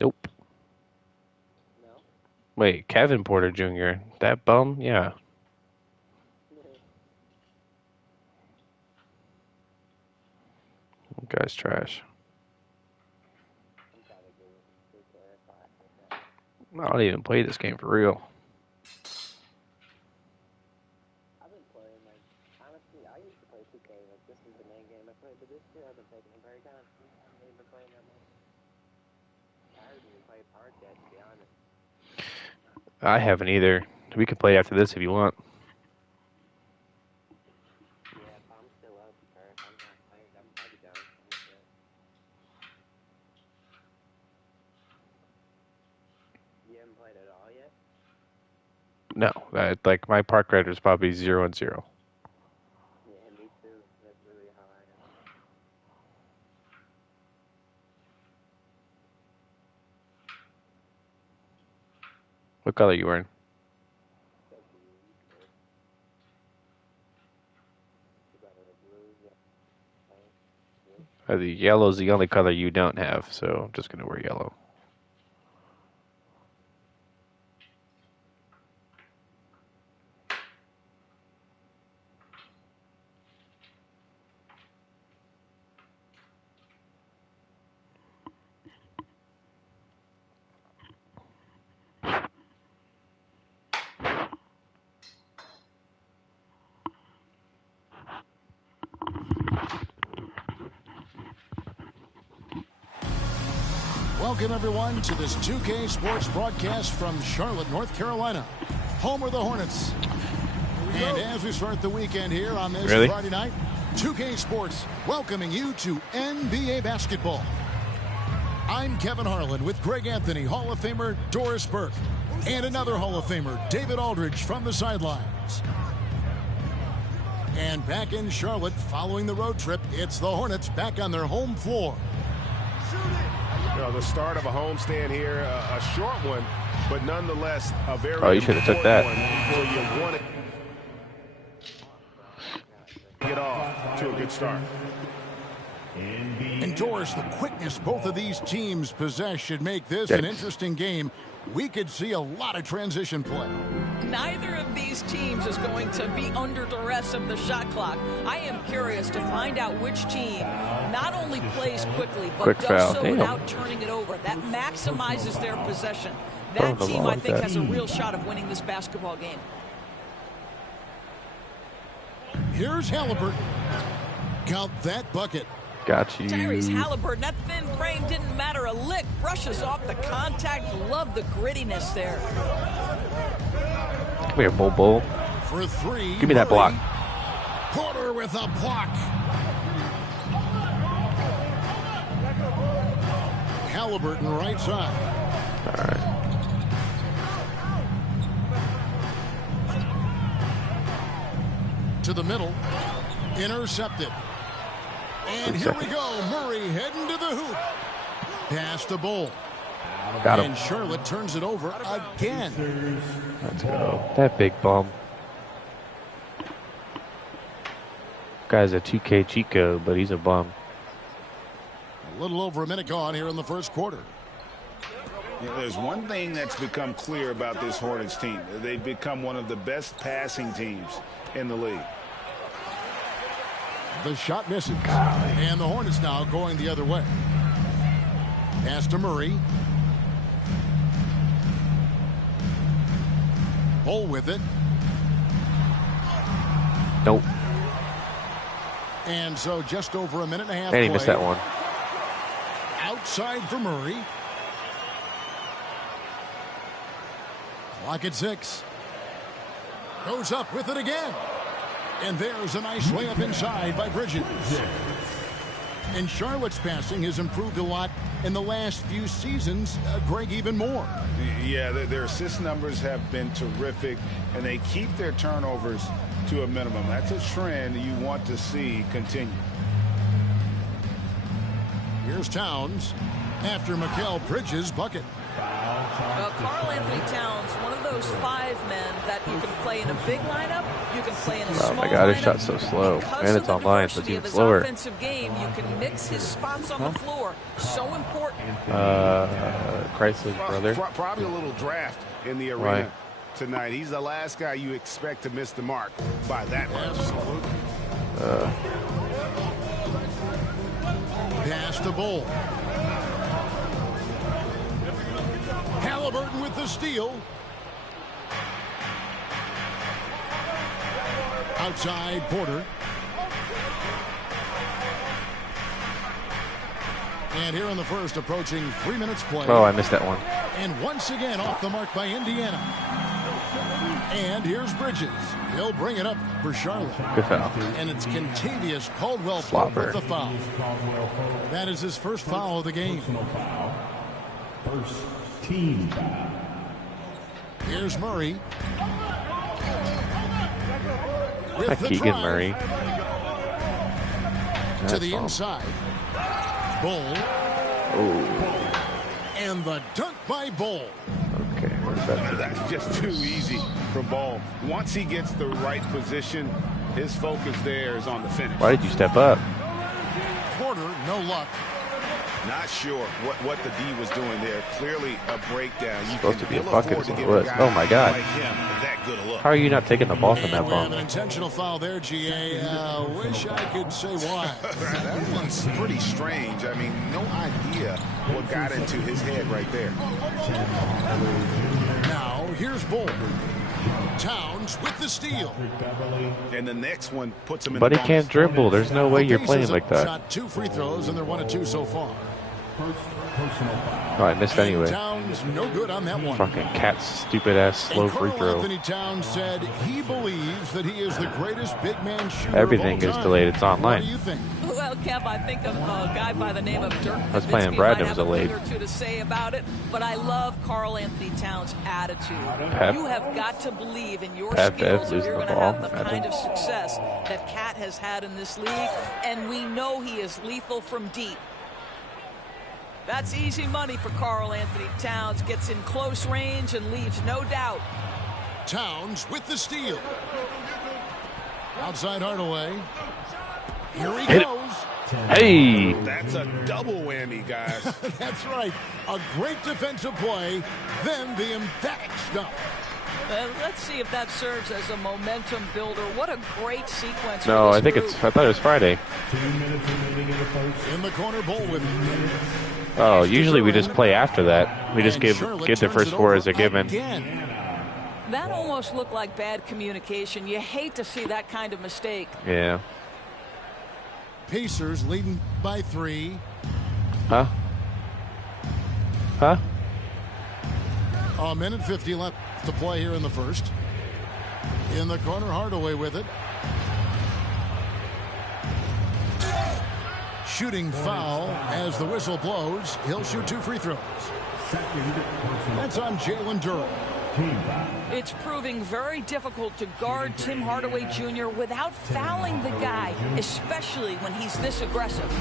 Nope. Wait, Kevin Porter Jr. That bum? Yeah. That guy's trash. I don't even play this game for real. I haven't either. We can play after this if you want. No, like my park record is probably 0-0. What color you wearing? The yellow's the only color you don't have, so I'm just gonna wear yellow. Welcome, everyone, to this 2K Sports broadcast from Charlotte, North Carolina, home of the Hornets. And as we start the weekend here on this Friday night, 2K Sports welcoming you to NBA basketball. I'm Kevin Harlan with Greg Anthony, Hall of Famer Doris Burke, and another Hall of Famer, David Aldridge, from the sidelines. And back in Charlotte following the road trip, it's the Hornets back on their home floor. You know, the start of a homestand here, a short one, but nonetheless a very you should have took that. One, so you want to get off to a good start. And Doris, the quickness both of these teams possess should make this an interesting game. We could see a lot of transition play. Neither of these teams is going to be under duress of the shot clock. I am curious to find out which team not only plays quickly, but does so without turning it over. That maximizes their possession. That team, I think, has a real shot of winning this basketball game. Here's Halliburton. Count that bucket. Got you. Tyrese Halliburton, that thin frame didn't matter a lick. Brushes off the contact. Love the grittiness there. Come here, Bobo. For three. Give me that block. Porter with a block. Halliburton right side. All right. To the middle. Intercepted. And here we go. Murray heading to the hoop. Pass to Bull. Got him. And Charlotte turns it over again. Let's go. That big bum. Guy's a 2K Chico, but he's a bum. A little over a minute gone here in the first quarter. There's one thing that's become clear about this Hornets team. They've become one of the best passing teams in the league. The shot misses. And the Hornets now going the other way. Pass to Murray. Bull with it. Nope. And so just over a minute and a half. And he missed that one. Outside for Murray. Clock at 6. Goes up with it again. And there's a nice layup inside by Bridges. And Charlotte's passing has improved a lot in the last few seasons. Greg, even more. Yeah, their assist numbers have been terrific, and they keep their turnovers to a minimum. That's a trend you want to see continue. Here's Towns after Mikal Bridges' bucket. Karl Anthony Towns, one of the those 5 men that you can play in a big lineup, you can play in a small lineup. Oh my God, his shot's so slow. And it's online, so it's even slower. Offensive game, you can mix his spots on the floor. So important. Chrysler's brother. Probably a little draft in the arena tonight. He's the last guy you expect to miss the mark by that much. Pass to Bull. Halliburton with the steal. Outside Porter. And here in the first, approaching 3 minutes play. Oh, I missed that one. And once again off the mark by Indiana. And here's Bridges. He'll bring it up for Charlotte. Good foul. And it's Contavious Caldwell Flopper. with the foul. That is his first foul of the game. First team foul. Here's Murray. Keegan Murray. To the inside. Bull. Oh. And the dunk by Bull. Okay, where's that? That's just too easy for Ball. Once he gets the right position, his focus there is on the finish. Why did you step up? Porter, no luck. Not sure what the D was doing there. Clearly a breakdown. You Supposed to be a can bucket afford to as give it a was. guy Oh my God. like him that good a look. How are you not taking the ball from that We have ball? an intentional foul there, GA. Wish I could say why. That one's pretty strange. I mean, no idea what got into his head right there. Now, here's Bull. Towns with the steal. And the next one puts him in But the he can't dribble. There's no way you're playing like that. Shot 2 free throws, and they're 1 of 2 so far. First personal foul. Oh, I missed anyway. Towns, no good on that one. Fucking Cat's stupid ass slow And free Karl throw. Anthony Towns said he believes that he is the greatest big man shooter Everything of all is time. delayed. It's What online. do you think? Well, Kev, I think of a guy by the name of Dirk I was playing Nowitzki Brad, might it was have delayed. a thing or two to say about it, but I love Karl Anthony Towns' attitude. Pep. You have got to believe in your Pep skills if losing you're the going to ball. have the I kind think. of success that Cat has had in this league, and we know he is lethal from deep. That's easy money for Karl Anthony Towns. Gets in close range and leaves no doubt. Towns with the steal. Outside Hardaway. Here he Hit it. goes. Hey! That's a double whammy, guys. That's right. A great defensive play, then the emphatic stuff. Let's see if that serves as a momentum builder. What a great sequence. No, for I this think group. I thought it was Friday. 2 minutes remaining in the first. In the corner, Bull with it. Oh, usually we just play after that. We just And give Charlotte the turns first it 4 over as a given. again. That almost looked like bad communication. You hate to see that kind of mistake. Yeah. Pacers leading by 3. Huh? Huh? A minute 50 left to play here in the first. In the corner, Hardaway with it. Shooting foul as the whistle blows. He'll shoot 2 free throws. Second personal That's on Jalen Durham. team foul. It's proving very difficult to guard Tim Hardaway Jr. without fouling the guy, especially when he's this aggressive.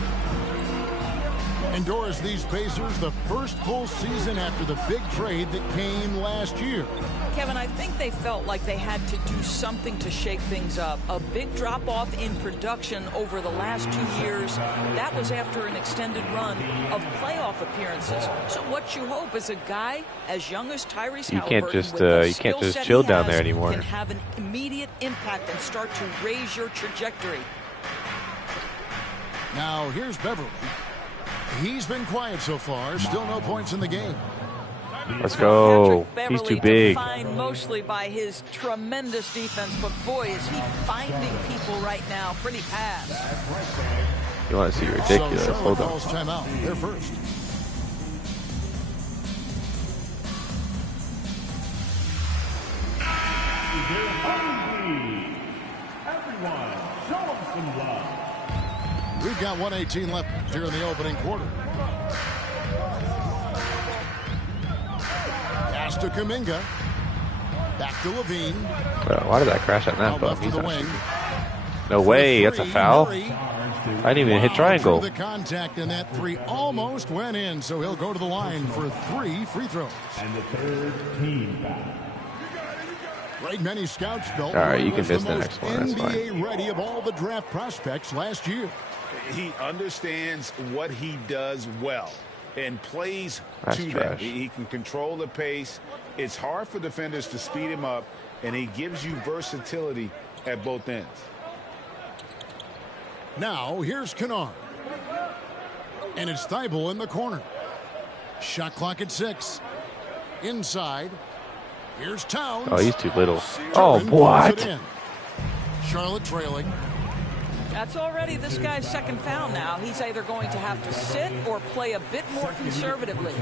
Endures these Pacers the first full season after the big trade that came last year. Kevin, I think they felt like they had to do something to shake things up. A big drop-off in production over the last 2 years. That was after an extended run of playoff appearances. So what you hope is a guy as young as Tyrese You Halliburton can't just, with the you can't skill just set chill he down has, there anymore. can have an immediate impact and start to raise your trajectory. Now here's Beverly. He's been quiet so far. Still no points in the game. Let's go. Patrick He's Beverley too big. defined mostly by his tremendous defense, but boy, is he finding people right now. Pretty pass. You want to see ridiculous. So Hold Charlotte on. calls timeout. They're first. They're hungry. Everyone, show them some love. We've got 1:18 left here in the opening quarter. Pass to Kuminga. Back to Levine. Why did that crash on that Out ball? left to the wing. No way. That's a foul. Murray. I didn't even hit triangle. Through the contact, and that 3 almost went in, so he'll go to the line for 3 free throws. And the third team foul. Right, many scouts felt all right, you was can miss the the most next one. That's fine. NBA ready of all the draft prospects last year. He understands what he does well and plays to that. He can control the pace. It's hard for defenders to speed him up, and he gives you versatility at both ends. Now, here's Kennard. And it's Thibault in the corner. Shot clock at 6. Inside. Here's Towns. Oh, he's too little. Oh, what? Charlotte trailing. That's already this guy's second foul now. He's either going to have to sit or play a bit more conservatively.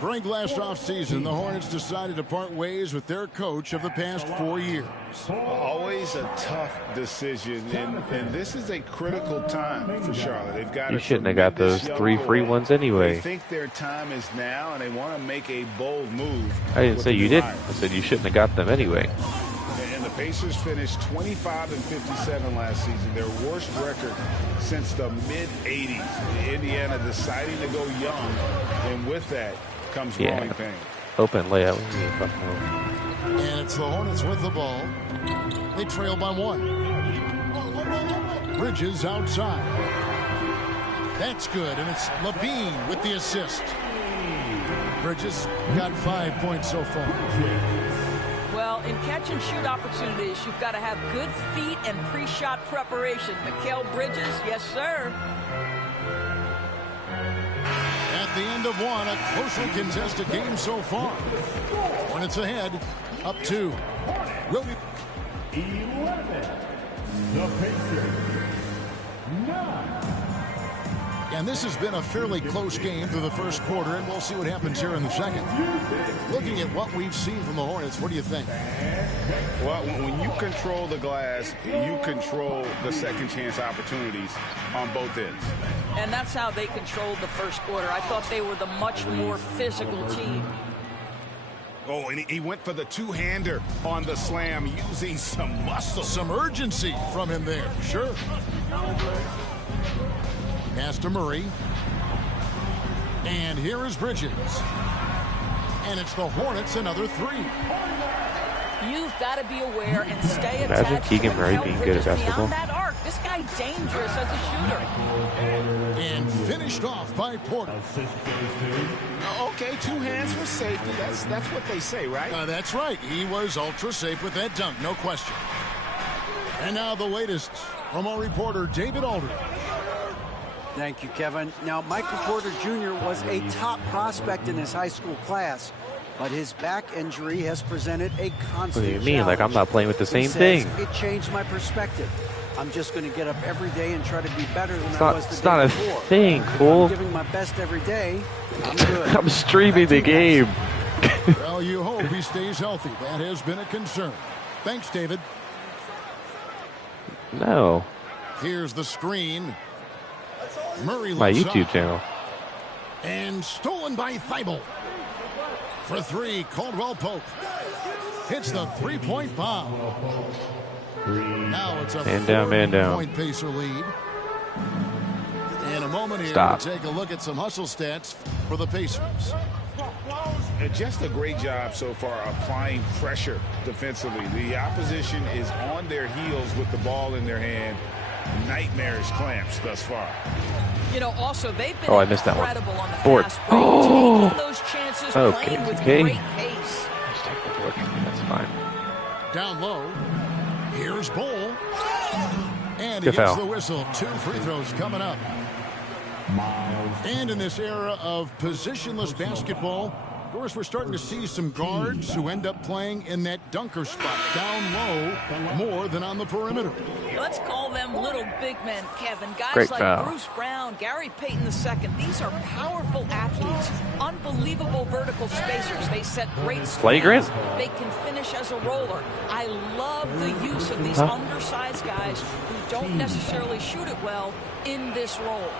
Greg, last offseason, the Hornets decided to part ways with their coach of the past 4 years. Always a tough decision, and this is a critical time for Charlotte. They've got you shouldn't have got those 3 free ones anyway. They think their time is now, and they want to make a bold move. I didn't say you didn't. I said you shouldn't have got them anyway. And the Pacers finished 25-57 last season, their worst record since the mid-'80s. Indiana deciding to go young, and with that comes growing pain. Open layup. And it's the Hornets with the ball. They trail by 1. Bridges outside. That's good, and it's Levine with the assist. Bridges got 5 points so far. Well, in catch-and-shoot opportunities, you've got to have good feet and pre-shot preparation. Mikal Bridges, yes, sir. At the end of 1, a closely contested game so far. Hornets ahead, up 2. 11. The Pacers. 9. And this has been a fairly close game through the first quarter, and we'll see what happens here in the second. Looking at what we've seen from the Hornets, what do you think? Well, when you control the glass, you control the second chance opportunities on both ends. And that's how they controlled the first quarter. I thought they were the much more physical team. Oh, and he went for the two-hander on the slam, using some muscle. Some urgency from him there, sure. Pass to Murray. And here is Bridges. And it's the Hornets, another 3. You've got to be aware and stay attached. Imagine Keegan Murray being good at basketball. That arc. This guy dangerous as a shooter. And finished off by Porter. Okay, 2 hands for safety. That's what they say, right? That's right. He was ultra safe with that dunk, no question. And now the latest from our reporter, David Aldridge. Thank you, Kevin. Now, Michael Porter Jr. was a top prospect in his high school class, but his back injury has presented a constant What do you mean? challenge. Like, I'm not playing with the same He thing. says, it changed my perspective. I'm just going to get up every day and try to be better than I was the It's day not before. a thing, If fool. I'm giving my best every day, I'm good. I'm streaming the game. Well, you hope he stays healthy. That has been a concern. Thanks, David. No. Here's the screen. Murray My looks YouTube up. channel. And stolen by Thibault. For 3, Caldwell Pope. Hits the 3-point bomb. Now it's a Man down, man down. 4-point Pacer lead. In a moment here, Stop. we'll take a look at some hustle stats for the Pacers. Just a great job so far applying pressure defensively. The opposition is on their heels with the ball in their hand. Nightmarish clamps thus far. You know, also, they've been I missed that one. incredible on the Board. fast break, taking those chances, Okay, playing with okay. great pace. Just take the board. That's fine. Down low. Here's Bull. And he Good gets foul. the whistle. 2 free throws coming up. And in this era of positionless basketball, of course, we're starting to see some guards who end up playing in that dunker spot down low more than on the perimeter. Let's call them little big men, Kevin. Guys Great like foul. Bruce Brown, Gary Payton II. These are powerful athletes, unbelievable vertical spacers. They set great screens. Flagrant? They can finish as a roller. I love the use of these undersized guys who don't necessarily shoot it well in this role.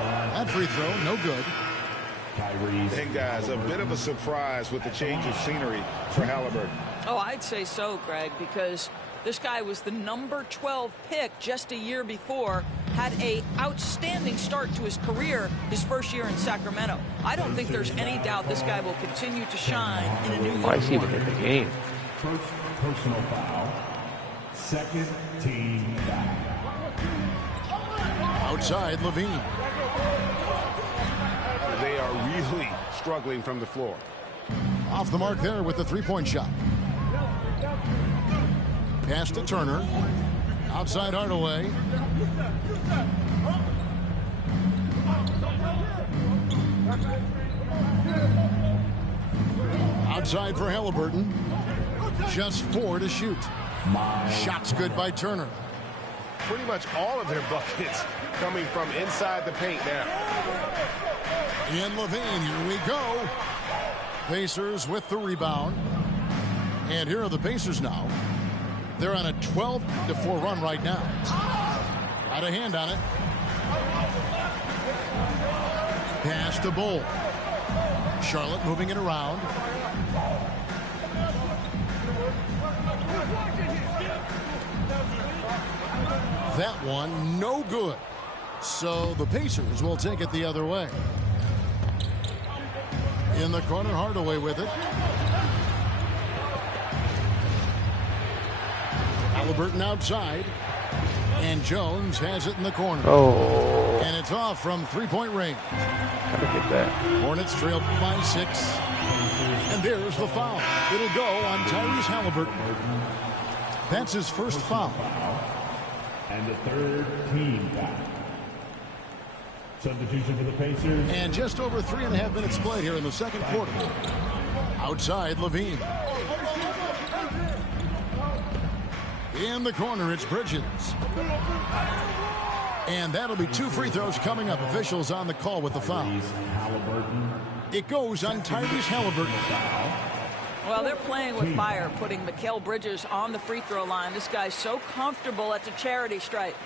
That free throw, no good. Hey, guys, a bit of a surprise with the change of scenery for Halliburton. Oh, I'd say so, Greg, because this guy was the number 12 pick just a year before, had a outstanding start to his career his first year in Sacramento. I don't think there's any doubt this guy will continue to shine in a new Why is he uniform. even in the game? First personal foul. Second team foul. Outside, Levine. They are really struggling from the floor. Off the mark there with the three-point shot. Pass to Turner. Outside Hardaway. Outside for Halliburton. Just 4 to shoot. Shots good by Turner. Pretty much all of their buckets coming from inside the paint now. Ian Levine, here we go. Pacers with the rebound. And here are the Pacers now. They're on a 12-4 run right now. Got a hand on it. Pass to Bull. Charlotte moving it around. That one, no good. So the Pacers will take it the other way. In the corner, Hardaway with it. Halliburton outside. And Jones has it in the corner. Oh. And it's off from three-point range. Gotta get that. Hornets trail by 6. And there's the foul. It'll go on Tyrese Halliburton. That's his first foul. And the third team foul. Substitution for the Pacers. And just over 3.5 minutes played here in the second quarter. Outside, Levine. In the corner, it's Bridges. And that'll be 2 free throws coming up. Officials on the call with the foul. It goes on Tyrese Halliburton. Well, they're playing with fire, putting Mikal Bridges on the free throw line. This guy's so comfortable at the charity stripe.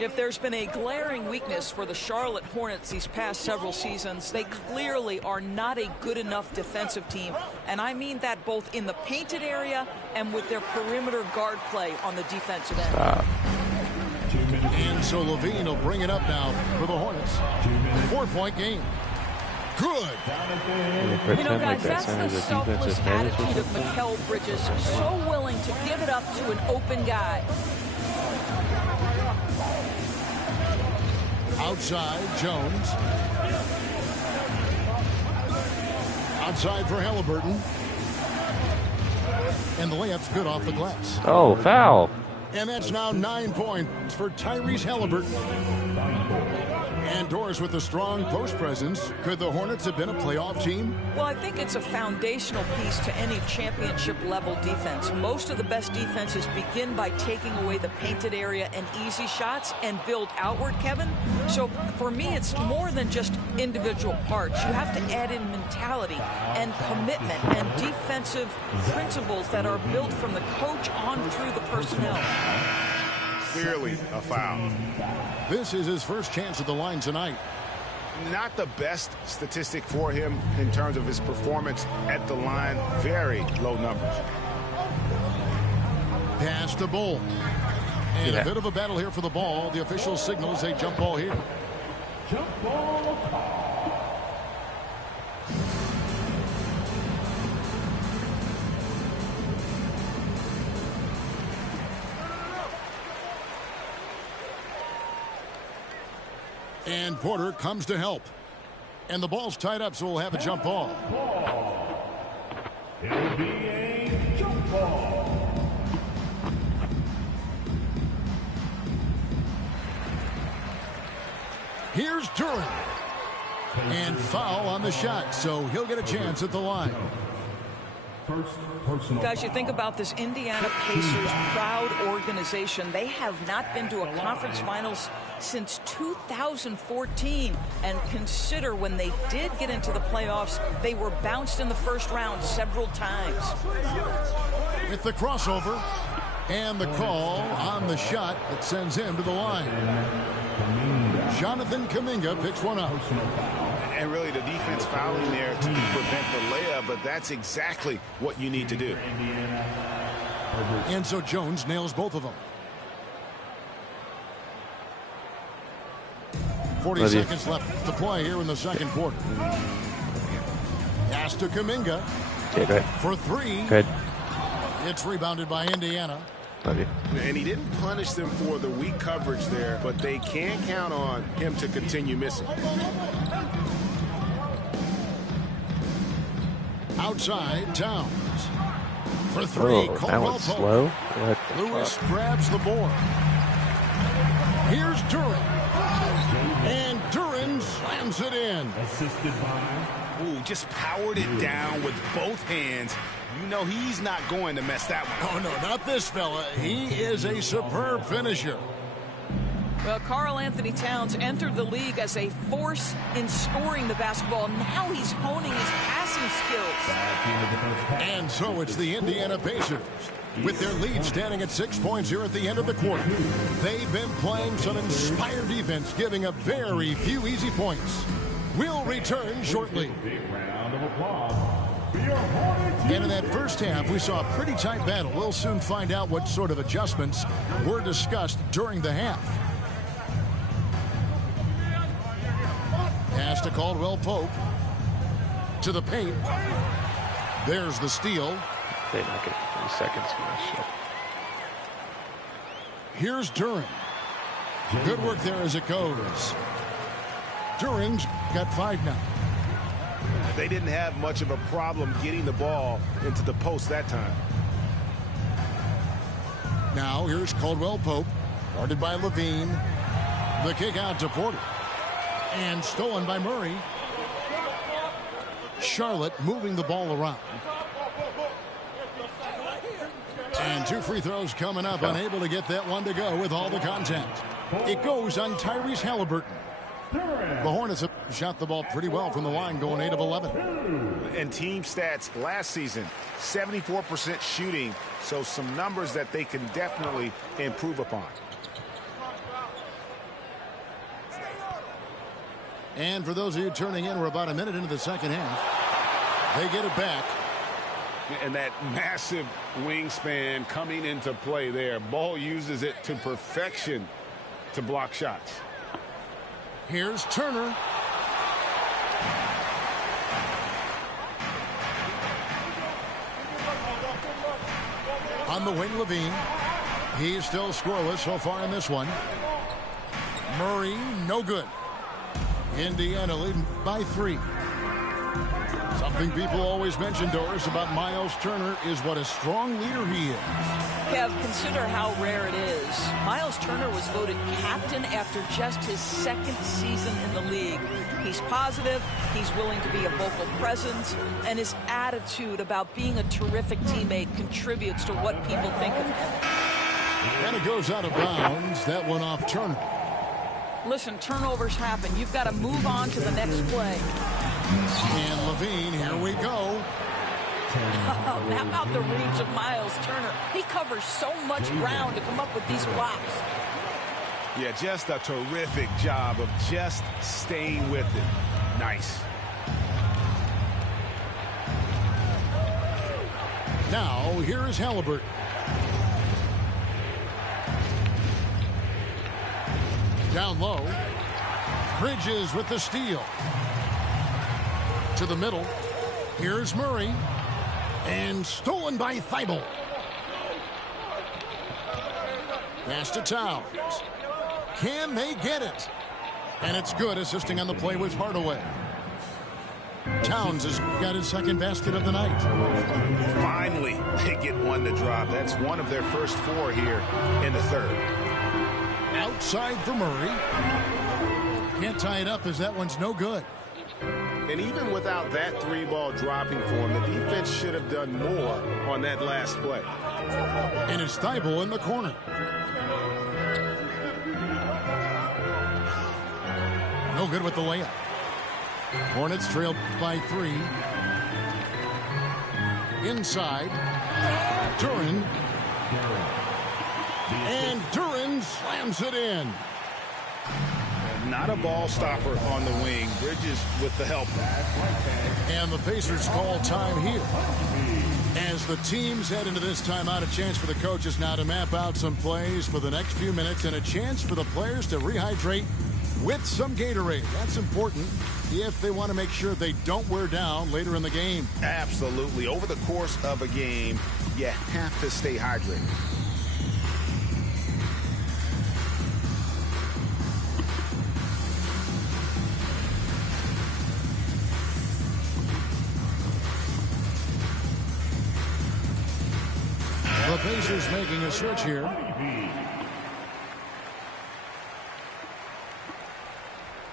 If there's been a glaring weakness for the Charlotte Hornets these past several seasons, they clearly are not a good enough defensive team. And I mean that both in the painted area and with their perimeter guard play on the defensive end. Stop. And so Levine will bring it up now for the Hornets. 4-point game. Good. You know, guys, that's the selfless attitude of Mikal Bridges. So willing to give it up to an open guy. Outside, Jones. Outside for Halliburton. And the layup's good off the glass. Oh, foul. And that's now 9 points for Tyrese Halliburton. And Doris with a strong post presence. Could the Hornets have been a playoff team? Well, I think it's a foundational piece to any championship level defense. Most of the best defenses begin by taking away the painted area and easy shots and build outward, Kevin. So for me, it's more than just individual parts. You have to add in mentality and commitment and defensive principles that are built from the coach on through the personnel. Clearly a foul. This is his first chance at the line tonight. Not the best statistic for him in terms of his performance at the line. Very low numbers. Pass to Bull. And a bit of a battle here for the ball. The official signals a jump ball here. Jump ball call. And Porter comes to help. And the ball's tied up, so we'll have a jump ball. It'll be a jump ball. Here's Duran. And foul on the shot, so he'll get a chance at the line. First personal. Guys, you think about this Indiana Pacers proud organization. They have not been to a conference finals since 2014. And consider when they did get into the playoffs, they were bounced in the first round several times. With the crossover and the call on the shot that sends him to the line. Jonathan Kuminga picks one up. And really the defense fouling there to prevent the layup, but that's exactly what you need to do. And so Jones nails both of them. 40 seconds left to play here in the second quarter. Pass to Kuminga for 3. Good. It's rebounded by Indiana. Love you. And he didn't punish them for the weak coverage there, but they can't count on him to continue missing. Outside, Towns. For three, Oh, that Caldwell was Pope. slow. What the Lewis fuck? grabs the board. Here's Duran. And Duran slams it in. Assisted by. Ooh, just powered it down with both hands. You know he's not going to mess that one up. Oh, no, not this fella. He is a superb finisher. Well, Karl Anthony Towns entered the league as a force in scoring the basketball. Now he's honing his passing skills. And so it's the Indiana Pacers. With their lead standing at 6 points here at the end of the quarter. They've been playing some inspired defense, giving up very few easy points. We'll return shortly. Big round of applause. For your Hornets. And in that first half, we saw a pretty tight battle. We'll soon find out what sort of adjustments were discussed during the half. Pass to Caldwell Pope. To the paint. There's the steal. They're not getting 3 seconds for this shit. Here's Duran. Good work there as it goes. Duran's got 5 now. They didn't have much of a problem getting the ball into the post that time. Now here's Caldwell Pope, guarded by Levine. The kick out to Porter. And stolen by Murray. Charlotte moving the ball around. And 2 free throws coming up, unable to get that one to go with all the contact. It goes on Tyrese Halliburton. The Hornets have shot the ball pretty well from the line, going 8 of 11. And team stats last season, 74% shooting, so some numbers that they can definitely improve upon. And for those of you turning in, we're about a minute into the second half. They get it back. And that massive wingspan coming into play there. Ball uses it to perfection to block shots. Here's Turner. On the wing, Levine. He's still scoreless so far in this one. Murray, no good. Indiana leading by 3. Something people always mention, Doris, about Miles Turner is what a strong leader he is. Kev, consider how rare it is. Miles Turner was voted captain after just his 2nd season in the league. He's positive, he's willing to be a vocal presence, and his attitude about being a terrific teammate contributes to what people think of him. And it goes out of bounds. That one off Turner. Listen, turnovers happen. You've got to move on to the next play. And Levine, here we go. How about the reach of Miles Turner? He covers so much ground to come up with these blocks. Yeah, just a terrific job of just staying with it. Nice. Now, here is Halliburton. Down low. Bridges with the steal. To the middle. Here's Murray. And stolen by Thibault. Pass to Towns. Can they get it? And it's good. Assisting on the play was Hardaway. Towns has got his 2nd basket of the night. Finally, they get one to drop. That's one of their first 4 here in the 3rd. Outside for Murray. Can't tie it up as that one's no good. And even without that 3-ball dropping for him, the defense should have done more on that last play. And it's Thibault in the corner. No good with the layup. Hornets trailed by 3. Inside. Duran. And Duran slams it in. Not a ball stopper on the wing. Bridges with the help. And the Pacers call time here. As the teams head into this timeout, a chance for the coaches now to map out some plays for the next few minutes and a chance for the players to rehydrate with some Gatorade. That's important if they want to make sure they don't wear down later in the game. Absolutely. Over the course of a game, you have to stay hydrated. The Pacers making a switch here.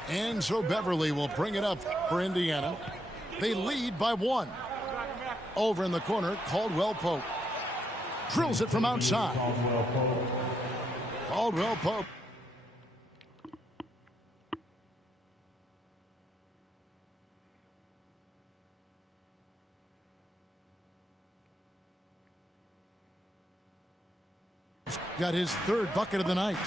And so Beverly will bring it up for Indiana. They lead by 1. Over in the corner, Caldwell Pope. Drills it from outside. Caldwell Pope. Got his 3rd bucket of the night.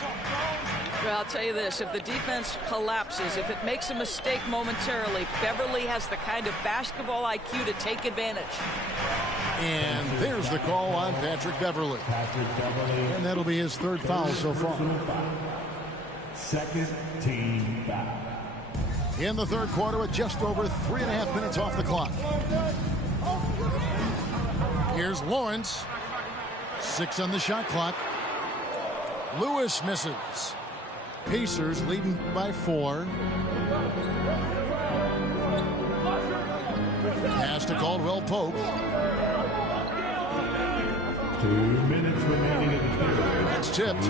Well, I'll tell you this, if the defense collapses, if it makes a mistake momentarily, Beverly has the kind of basketball IQ to take advantage. And there's the call on Patrick Beverly. And that'll be his 3rd foul so far. 2nd team foul. In the 3rd quarter with just over 3.5 minutes off the clock. Here's Lawrence. 6 on the shot clock. Lewis misses. Pacers leading by 4. Pass to Caldwell Pope. 2 minutes remaining in the 3rd. That's tipped.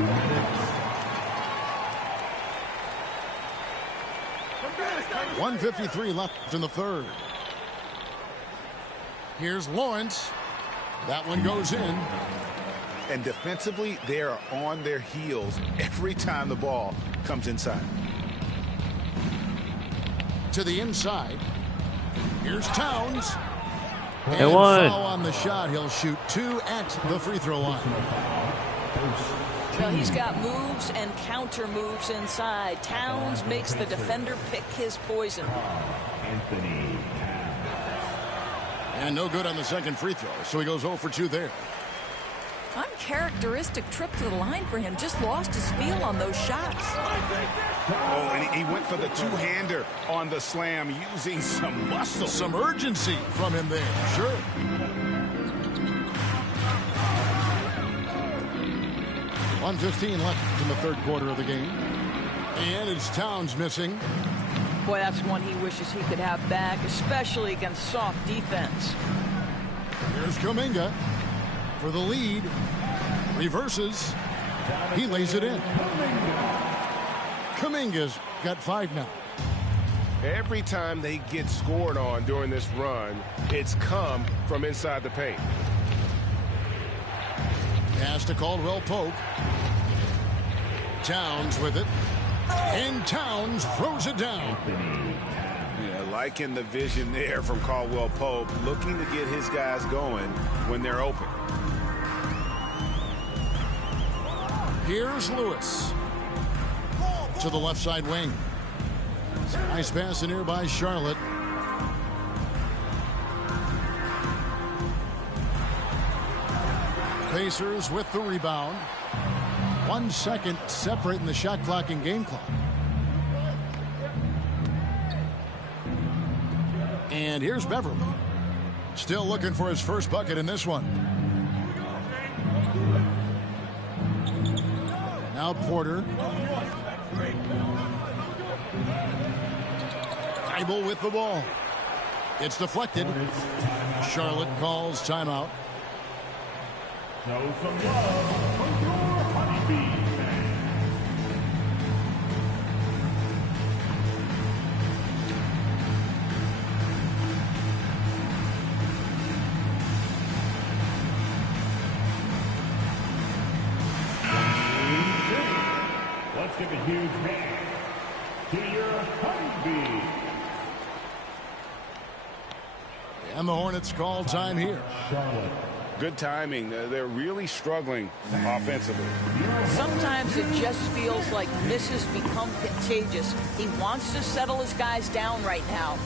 1:53 left in the 3rd. Here's Lawrence. That one goes in. And defensively, they are on their heels every time the ball comes inside. To the inside. Here's Towns. And foul on the shot. He'll shoot 2 at the free throw line. Well, he's got moves and counter moves inside. Towns makes the defender pick his poison. Anthony. And no good on the 2nd free throw, so he goes 0 for 2 there. Uncharacteristic trip to the line for him. Just lost his feel on those shots. Oh, and he went for the 2-hander on the slam, using some muscle. Some urgency from him there, sure. .115 left in the 3rd quarter of the game. And it's Towns missing. Boy, that's one he wishes he could have back, especially against soft defense. Here's Kuminga for the lead. Reverses. He lays it in. Kuminga's got 5 now. Every time they get scored on during this run, it's come from inside the paint. Pass to Caldwell Pope. Towns with it. And Towns throws it down. Yeah, liking the vision there from Caldwell Pope, looking to get his guys going when they're open. Here's Lewis. To the left side wing. Nice pass in here by Charlotte. Pacers with the rebound. 1 second separating the shot clock and game clock. And here's Beverly. Still looking for his first bucket in this one. Now Porter. Thibault with the ball. It's deflected. Charlotte calls timeout. Show some love for your honeybee fans. Let's give a huge hand to your honeybee. And the Hornets call time here. Charlotte. Good timing. They're really struggling offensively. Sometimes it just feels like misses become contagious. He wants to settle his guys down right now.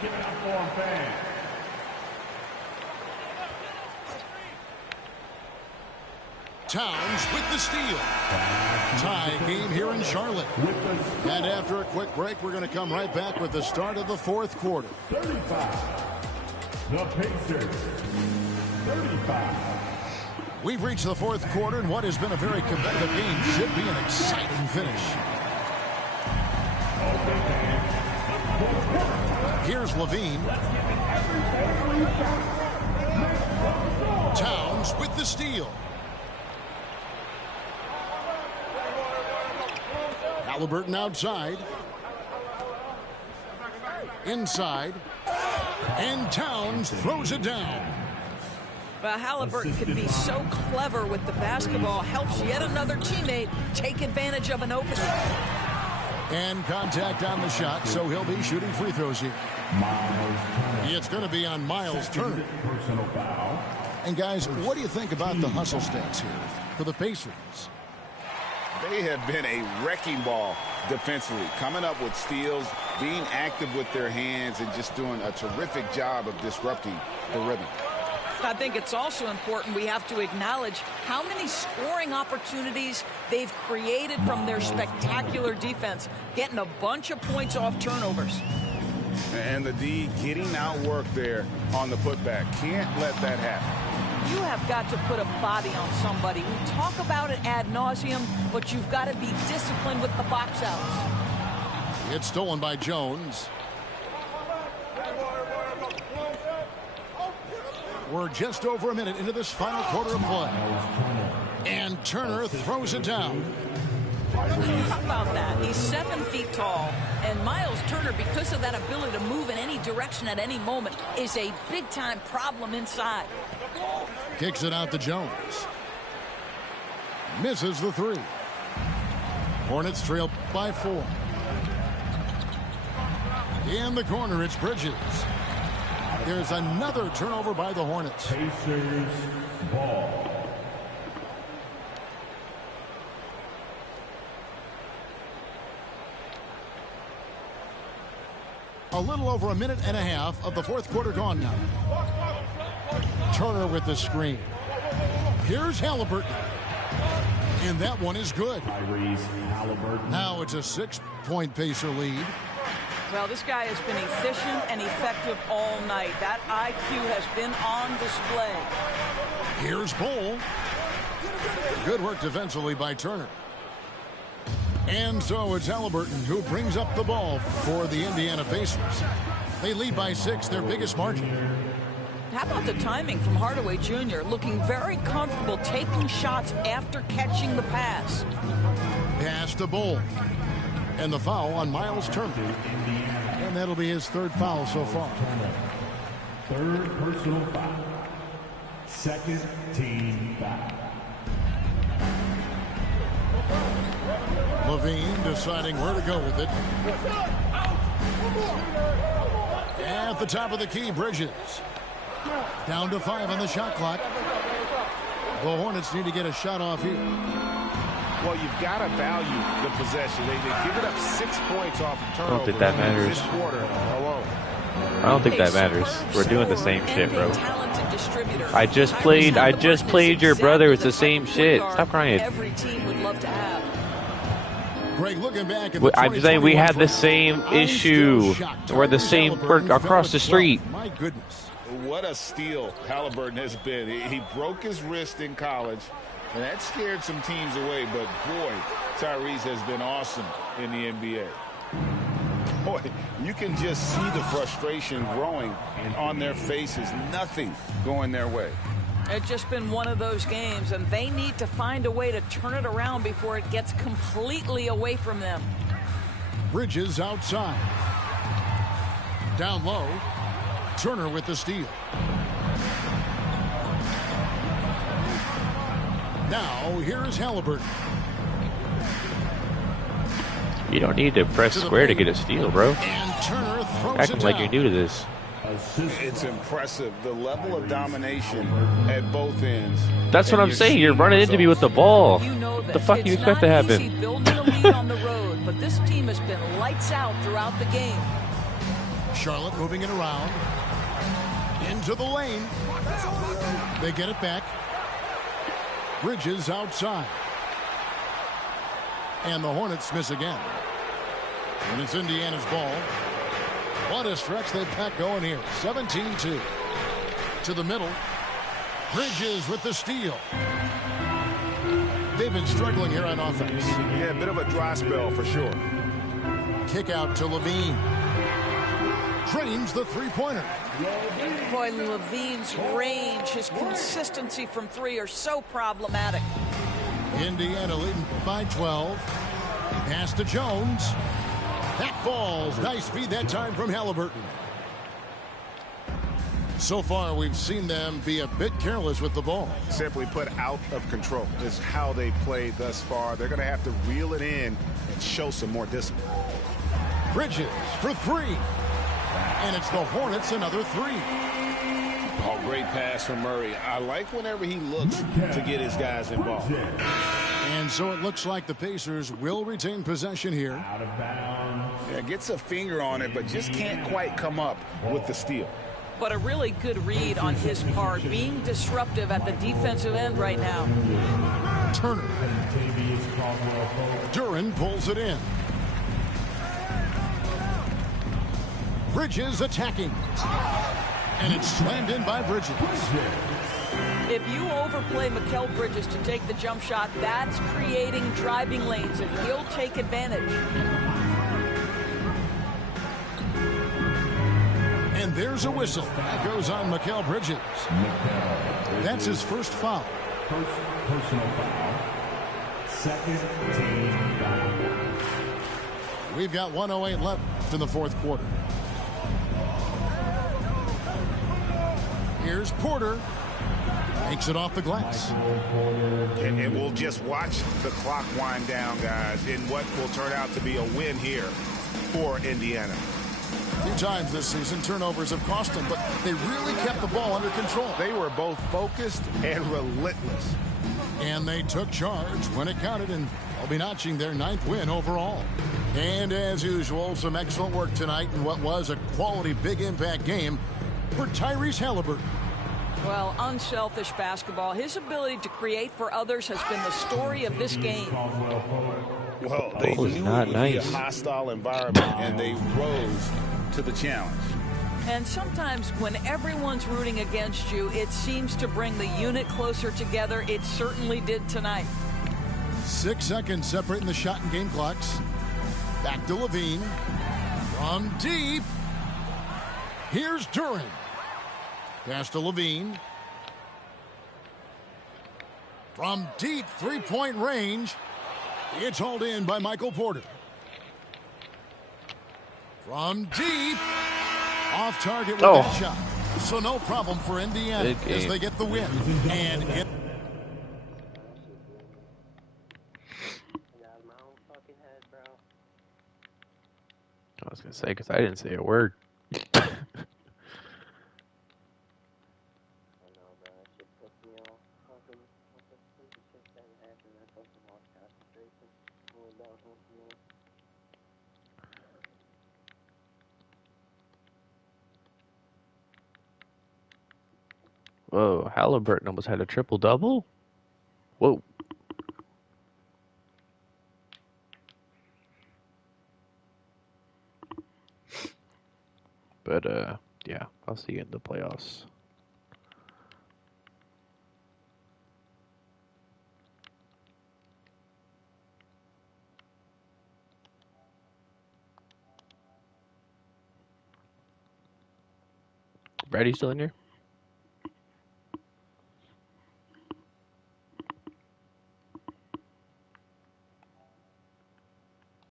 Give it up for him, fans. Towns with the steal. Tie game here in Charlotte. And after a quick break, we're going to come right back with the start of the fourth quarter. 35. The Pacers. 35. We've reached the fourth quarter, and what has been a very competitive game should be an exciting finish. Here's Levine. Towns with the steal. Halliburton outside. Inside. And Towns throws it down. Well, Halliburton can be so clever with the basketball. Helps yet another teammate take advantage of an opening. And contact on the shot, so he'll be shooting free throws here. It's going to be on Miles Turner. And guys, what do you think about the hustle stats here for the Pacers? They have been a wrecking ball defensively, coming up with steals, being active with their hands, and just doing a terrific job of disrupting the rhythm. I think it's also important we have to acknowledge how many scoring opportunities they've created from their spectacular defense, getting a bunch of points off turnovers. And the D getting outworked there on the putback. Can't let that happen. You have got to put a body on somebody. We talk about it ad nauseum, but you've got to be disciplined with the box outs. It's stolen by Jones. We're just over a minute into this final quarter of play. And Turner throws it down. How about that? He's 7 feet tall. And Miles Turner, because of that ability to move in any direction at any moment, is a big-time problem inside. Kicks it out to Jones. Misses the three. Hornets trail by 4. In the corner, it's Bridges. There's another turnover by the Hornets. Pacers ball. A little over a minute and a half of the fourth quarter gone now. Turner with the screen. Here's Halliburton. And that one is good. Now it's a 6-point Pacer lead. Well, this guy has been efficient and effective all night. That IQ has been on display. Here's Bull. Good work defensively by Turner. And so it's Halliburton who brings up the ball for the Indiana Pacers. They lead by 6, their biggest margin. How about the timing from Hardaway Jr. looking very comfortable taking shots after catching the pass. Pass to Bull. And the foul on Miles Turner. And that'll be his 3rd foul so far. 3rd personal foul. 2nd team foul. Levine deciding where to go with it. At the top of the key, Bridges. Down to 5 on the shot clock. The Hornets need to get a shot off here. Well, you've got to value the possession. They give it up 6 points off of turnover. I don't think that matters. This quarter alone. I don't think that matters. We're doing the same shit, bro. I just played your brother. It's the same shit. Stop crying. Every team would love to have. Greg, looking back at the I'm just saying we had the same issue. We're the same. We're across the street. My goodness. What a steal Halliburton has been. He broke his wrist in college, and that scared some teams away. But, boy, Tyrese has been awesome in the NBA. Boy, you can just see the frustration growing on their faces. Nothing going their way. It's just been one of those games, and they need to find a way to turn it around before it gets completely away from them. Bridges outside. Down low. Turner with the steal. Now, here's Halliburton. You don't need to press square to get a steal, bro. And Turner throws Acting it like down. you're new to this. It's impressive, the level of domination at both ends. That's what I'm saying. You're running into me with the ball. You know What the fuck do you expect to It's not happen? easy building a lead on the road, but this team has been lights out throughout the game. Charlotte moving it around. Into the lane. They get it back. Bridges outside. And the Hornets miss again. And it's Indiana's ball. What a stretch they've got going here. 17-2. To the middle. Bridges with the steal. They've been struggling here on offense. Yeah, a bit of a dry spell for sure. Kick out to Levine. Drains the three-pointer. Boy, Levine's range, his consistency from three are so problematic. Indiana leading by 12. Pass to Jones. That falls. Nice feed that time from Halliburton. So far, we've seen them be a bit careless with the ball. Simply put, out of control is how they played thus far. They're going to have to reel it in and show some more discipline. Bridges for three. And it's the Hornets another three. Oh, great pass from Murray. I like whenever he looks to get his guys involved. And so it looks like the Pacers will retain possession here. Out of bounds. Yeah, gets a finger on it, but just can't quite come up with the steal. But a really good read on his part, being disruptive at the defensive end right now. Turner. Duran pulls it in. Bridges attacking. And it's slammed in by Bridges. If you overplay Mikal Bridges to take the jump shot, that's creating driving lanes, and he'll take advantage. And there's a whistle. That goes on Mikal Bridges. That's his first foul. First personal foul. Second team foul. We've got 1:08 left in the fourth quarter. Here's Porter. Makes it off the glass. And we'll just watch the clock wind down, guys, in what will turn out to be a win here for Indiana. A few times this season, turnovers have cost them, but they really kept the ball under control. They were both focused and relentless. And they took charge when it counted, and they'll be notching their 9th win overall. And as usual, some excellent work tonight in what was a quality big impact game for Tyrese Halliburton. Well, unselfish basketball. His ability to create for others has been the story of this game. Well, they knew it would be a hostile environment, and they rose to the challenge. And sometimes when everyone's rooting against you, it seems to bring the unit closer together. It certainly did tonight. 6 seconds separating the shot and game clocks. Back to Levine. From deep. Here's Duran. Pass to Levine. From deep three-point range. It's hauled in by Michael Porter. From deep. Off target with that shot. So no problem for Indiana as they get the win. And it I was going to say, because I didn't say a word. Whoa, Halliburton almost had a triple-double? Whoa. But, yeah, I'll see you in the playoffs. Brady still in here?